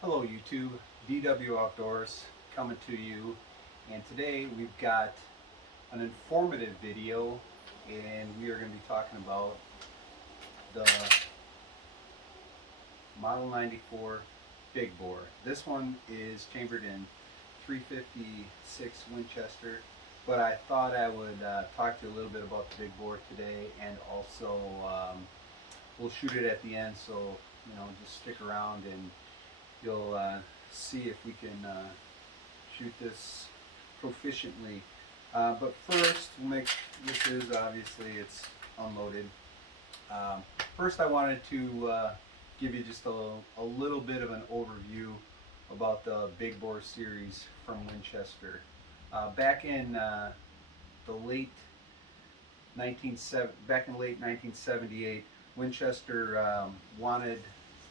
Hello YouTube, DW Outdoors coming to you, and today we've got an informative video, and we are going to be talking about the Model 94 Big Bore. This one is chambered in 356 Winchester, but I thought I would talk to you a little bit about the Big Bore today, and also we'll shoot it at the end, so just stick around and you'll see if we can shoot this proficiently. But first, we'll make this is obviously it's unloaded. First, I wanted to give you just a little bit of an overview about the Big Bore series from Winchester. Back in the late back in late 1978, Winchester wanted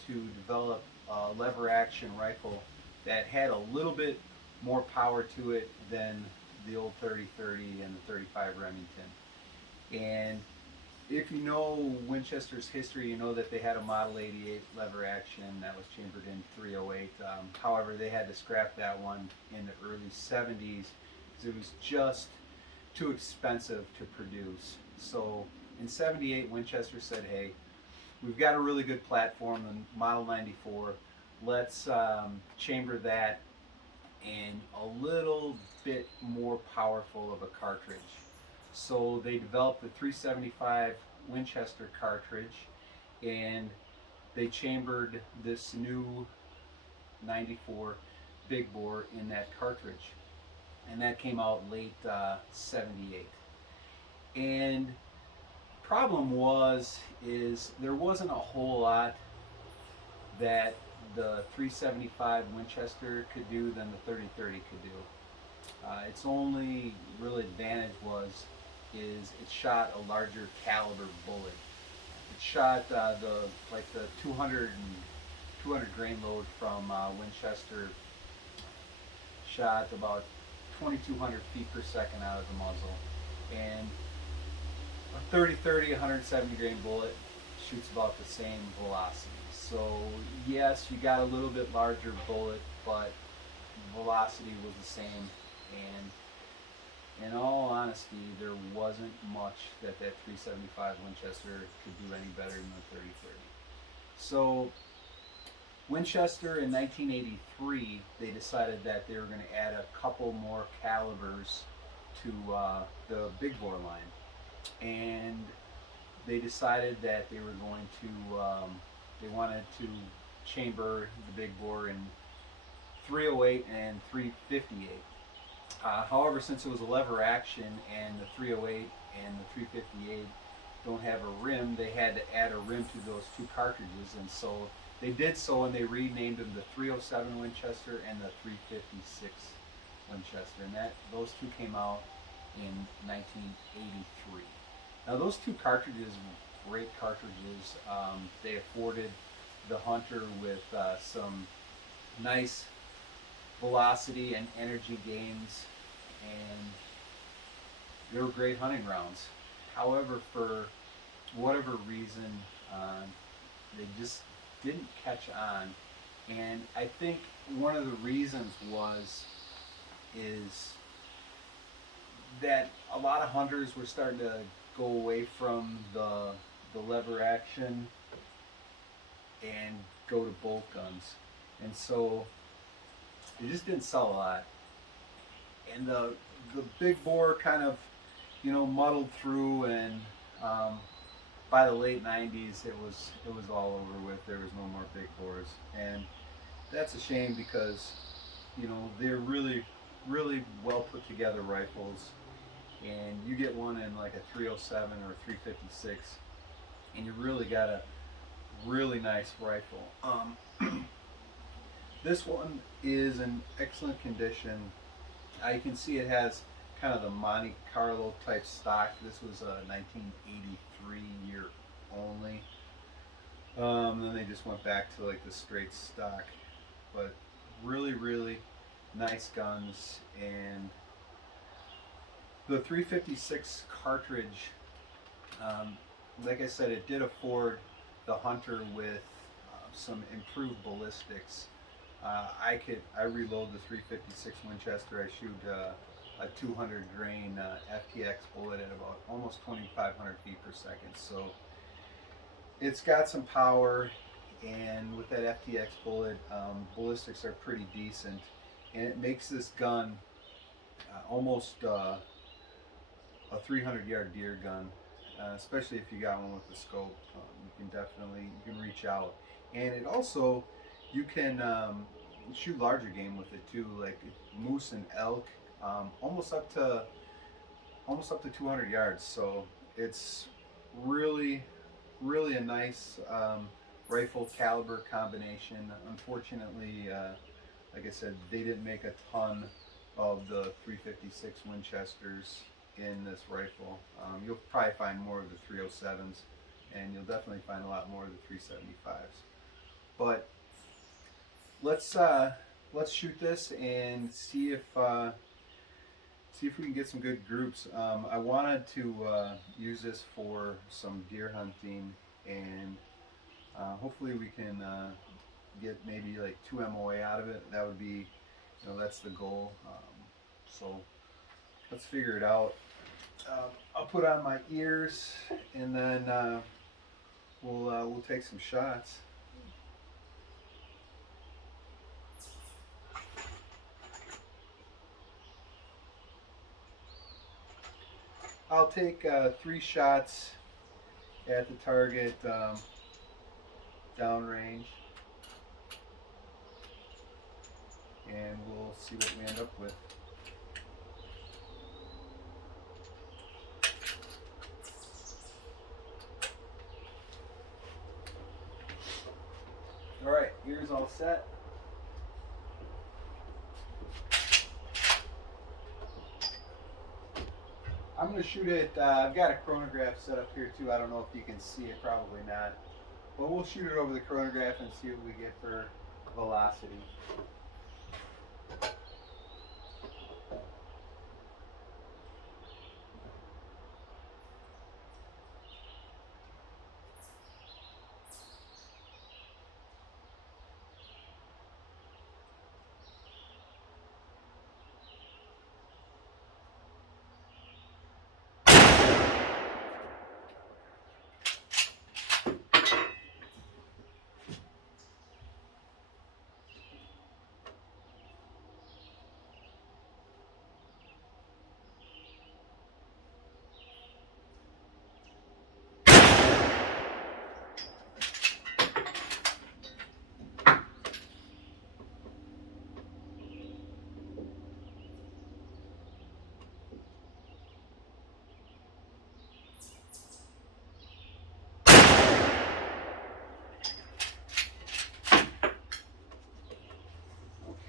to develop a lever action rifle that had a little bit more power to it than the old 30-30 and the 35 Remington. And if you know Winchester's history, you know that they had a Model 88 lever action that was chambered in 308. However, they had to scrap that one in the early 70s because it was just too expensive to produce. So in 78, Winchester said, hey, we've got a really good platform, the Model 94. Let's chamber that in a little bit more powerful of a cartridge. So they developed the 375 Winchester cartridge, and they chambered this new 94 Big Bore in that cartridge, and that came out late 78. And problem is there wasn't a whole lot that the 375 Winchester could do than the 30-30 could do. Its only real advantage is it shot a larger caliber bullet. It shot the 200 grain load from Winchester shot about 2,200 feet per second out of the muzzle, and a 30-30 170 grain bullet shoots about the same velocity. So yes, you got a little bit larger bullet, but velocity was the same. And in all honesty, there wasn't much that 375 Winchester could do any better than the 30-30. So Winchester in 1983, they decided that they were going to add a couple more calibers to the Big Bore line, and they decided that they were going to they wanted to chamber the Big Bore in 308 and 358. However, since it was a lever action and the 308 and the 358 don't have a rim, they had to add a rim to those two cartridges, and so they did so, and they renamed them the 307 Winchester and the 356 Winchester, and those two came out in 1983. Now those two cartridges were great cartridges. They afforded the hunter with some nice velocity and energy gains, and they were great hunting rounds. However, for whatever reason, they just didn't catch on, and I think one of the reasons is that a lot of hunters were starting to go away from the lever action and go to bolt guns, and so it just didn't sell a lot. And the Big Bore kind of muddled through, and by the late 90s it was all over with. There was no more Big Bores, and that's a shame because they're really well put together rifles, and you get one in like a 307 or a 356 and you really got a really nice rifle. This one is in excellent condition. You can see it has kind of the Monte Carlo type stock. This was a 1983 year only. Then they just went back to like the straight stock, but really nice guns. And the 356 cartridge, like I said, it did afford the hunter with some improved ballistics. I reload the 356 Winchester. I shoot a 200 grain FTX bullet at about almost 2,500 feet per second. So it's got some power, and with that FTX bullet, ballistics are pretty decent, and it makes this gun almost a 300-yard deer gun, especially if you got one with the scope. You can reach out, and it also you can shoot larger game with it too, like moose and elk, almost up to 200 yards. So it's really really a nice rifle caliber combination. Unfortunately, like I said, they didn't make a ton of the 356 Winchesters in this rifle. You'll probably find more of the 307s, and you'll definitely find a lot more of the 375s. But let's shoot this and see if we can get some good groups. I wanted to use this for some deer hunting, and hopefully we can get maybe like 2 MOA out of it. That would be, that's the goal. So let's figure it out. I'll put on my ears, and then we'll take some shots. I'll take 3 shots at the target downrange, and we'll see what we end up with. All right, ears all set. I'm going to shoot it, I've got a chronograph set up here too. I don't know if you can see it, probably not. But we'll shoot it over the chronograph and see what we get for velocity.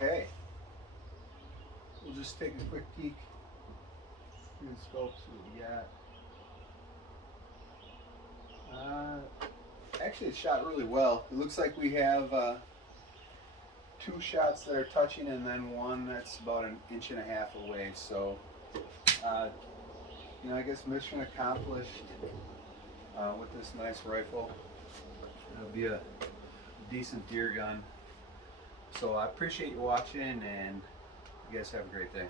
Okay, we'll just take a quick peek through the scope, see what we got. Actually, it shot really well. It looks like we have 2 shots that are touching, and then one that's about 1.5 inches away. So, I guess mission accomplished with this nice rifle. It'll be a decent deer gun. So I appreciate you watching, and you guys have a great day.